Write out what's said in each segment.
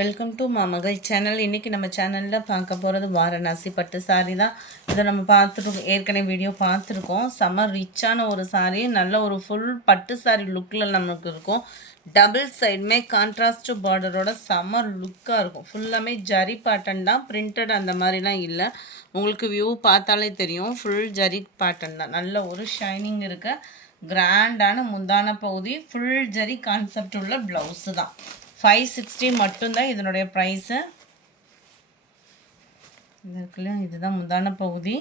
Welcome to மாமகள் channel. இன்றைக்கி நம்ம சேனலில் பார்க்க போகிறது வாரணாசி பட்டு சாரீ தான். இதை நம்ம பார்த்துருக்கோம், ஏற்கனவே வீடியோ பார்த்துருக்கோம். செம்ம ரிச்சான ஒரு சாரீ, நல்ல ஒரு ஃபுல் பட்டு சாரீ லுக்கில் நமக்கு இருக்கும். டபுள் சைடுமே கான்ட்ராஸ்ட் பார்டரோட செம்ம லுக்காக இருக்கும். ஃபுல்லாமே ஜரி பேட்டர்ன் தான், பிரிண்டட் அந்த மாதிரிலாம் இல்லை. உங்களுக்கு வியூ பார்த்தாலே தெரியும், ஃபுல் ஜரி பேட்டர்ன் தான். நல்ல ஒரு ஷைனிங் இருக்க கிராண்டான முந்தான பகுதி, ஃபுல் ஜரி கான்செப்ட் உள்ள ப்ளவுஸு தான். 560 மட்டும்தான் இதனுடைய ப்ரைஸு. இதுதான் முந்தான பகுதி.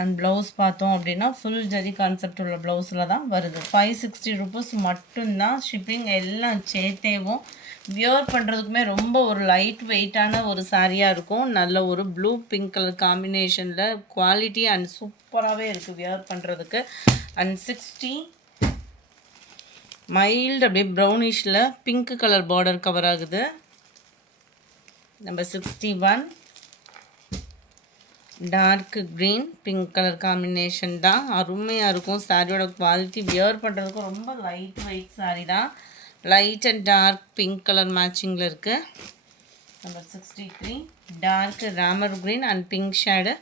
அண்ட் ப்ளவுஸ் பார்த்தோம் அப்படின்னா ஃபுல் ஜரி கான்செப்ட் உள்ள ப்ளவுஸில் தான் வருது. 560 ருபீஸ் மட்டும்தான். ஷிப்பிங் எல்லாம் சேர்த்தேவும். வியர் பண்ணுறதுக்குமே ரொம்ப ஒரு லைட் வெயிட்டான ஒரு சாரியாக இருக்கும். நல்ல ஒரு ப்ளூ பிங்க் கலர் காம்பினேஷனில் குவாலிட்டி அண்ட் சூப்பராகவே இருக்குது வியர் பண்ணுறதுக்கு. அண்ட் 60 மைல்டு அப்படியே ப்ரௌனிஷில் பிங்க் கலர் பார்டர் கவர் ஆகுது. Number 61 dark green pink colour combination தான். அருமையாக இருக்கும். சாரியோட குவாலிட்டி வியர் பண்ணுறதுக்கும் ரொம்ப லைட் வெயிட் சாரி தான். Light and dark pink colour மேட்சிங்கில் இருக்குது. Number 63 dark Ramar green and pink shade.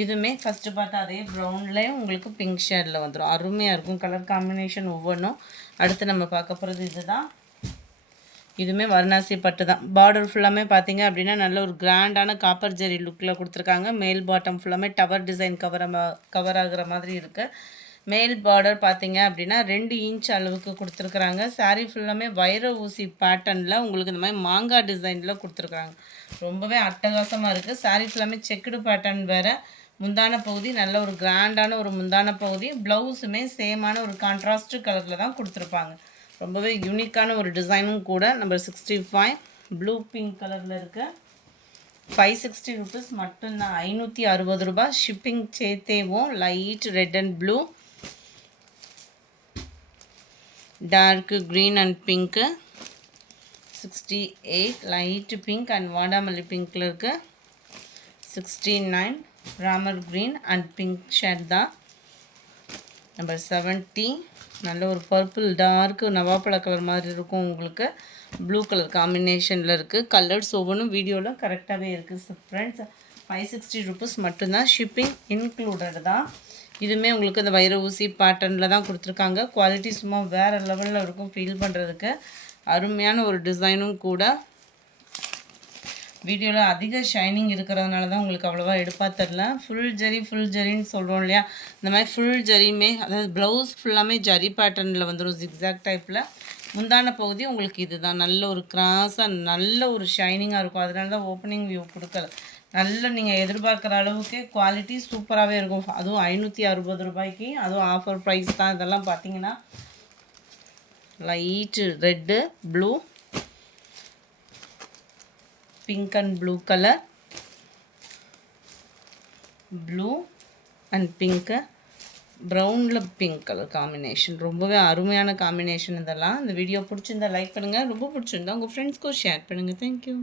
இதுவுமே ஃபஸ்ட்டு பார்த்தா அதே ப்ரௌன்லேயே உங்களுக்கு பிங்க் ஷேடில் வந்துடும். அருமையாக இருக்கும் கலர் காம்பினேஷன் ஒவ்வொன்றும். அடுத்து நம்ம பார்க்க போகிறது இதுதான். இதுவுமே வாரணாசி பட்டு தான். பார்டர் ஃபுல்லாமே பார்த்தீங்க அப்படின்னா நல்ல ஒரு கிராண்டான காப்பர் ஜெரி லுக்கில் கொடுத்துருக்காங்க. மேல் பாட்டம் ஃபுல்லாமே டவர் டிசைன் கவர் ஆகிற மாதிரி இருக்குது. மேல் பார்டர் பார்த்தீங்க அப்படின்னா 2 இன்ச் அளவுக்கு கொடுத்துருக்குறாங்க. சாரீ ஃபுல்லாமே வைர ஊசி பேட்டர்னில் உங்களுக்கு இந்த மாதிரி மாங்காய் டிசைனில் கொடுத்துருக்குறாங்க. ரொம்பவே அட்டகாசமாக இருக்குது. சாரீ ஃபுல்லாமே செக்குடு பேட்டர்ன் வேறு. முந்தான பகுதி நல்ல ஒரு கிராண்டான ஒரு முந்தான பகுதி. ப்ளவுஸுமே சேமான ஒரு கான்ட்ராஸ்ட் கலரில் தான் கொடுத்துருப்பாங்க. ரொம்பவே யூனிக்கான ஒரு டிசைனும் கூட. நம்பர் 65 ப்ளூ பிங்க் கலரில் இருக்குது. 560 ருபீஸ் மட்டும்தான். 560 ரூபாய். ஷிப்பிங் சேர்த்தேவும். Light red and blue, dark green and pink. 68 light pink and வாடாமல்லி பிங்க்கில் இருக்குது. 69 Ramar green and pink shade தான். நம்பர் 70 நல்ல ஒரு பர்பிள் டார்க் நவாப்பழ கலர் மாதிரி இருக்கும். உங்களுக்கு ப்ளூ கலர் காம்பினேஷனில் இருக்குது. கலர்ஸ் ஒவ்வொன்றும் வீடியோவில் கரெக்டாகவே இருக்குது ஃப்ரெண்ட்ஸ். 560 ருபீஸ் மட்டும்தான். ஷிப்பிங் இன்க்ளூடட் தான். இதுவுமே உங்களுக்கு இந்த வைர ஊசி பேட்டர்னில் தான் கொடுத்துருக்காங்க. குவாலிட்டி சும்மா வேறு லெவலில் இருக்கும் ஃபீல் பண்ணுறதுக்கு. அருமையான ஒரு டிசைனும் கூட. வீடியோவில் அதிக ஷைனிங் இருக்கிறதுனால தான் உங்களுக்கு அவ்வளோவா எடுப்பாக தெரில. ஃபுல் ஜரின்னு சொல்கிறோம் இல்லையா, இந்த மாதிரி ஃபுல் ஜரியுமே, அதாவது ப்ளவுஸ் ஃபுல்லாமே ஜரி பேட்டர்னில் வந்துடும் ஜிக்ஸாக் டைப்பில். முந்தான பகுதி உங்களுக்கு இது தான். நல்ல ஒரு கிராஸாக நல்ல ஒரு ஷைனிங்காக இருக்கும். அதனால தான் ஓப்பனிங் வியூ கொடுக்கல. நல்ல நீங்கள் எதிர்பார்க்குற அளவுக்கு குவாலிட்டி சூப்பராகவே இருக்கும். அதுவும் 560 ரூபாய்க்கு, அதுவும் ஆஃபர் ப்ரைஸ் தான். இதெல்லாம் பார்த்தீங்கன்னா light red, blue, pink and blue color, blue and pink, brownல pink color combination. ரொம்பவே அருமையான காம்பினேஷன் இதெல்லாம். இந்த வீடியோ பிடிச்சிருந்தா லைக் பண்ணுங்கள். ரொம்ப பிடிச்சிருந்தா உங்கள் ஃப்ரெண்ட்ஸ்க்கும் ஷேர் பண்ணுங்கள். தேங்க்யூ.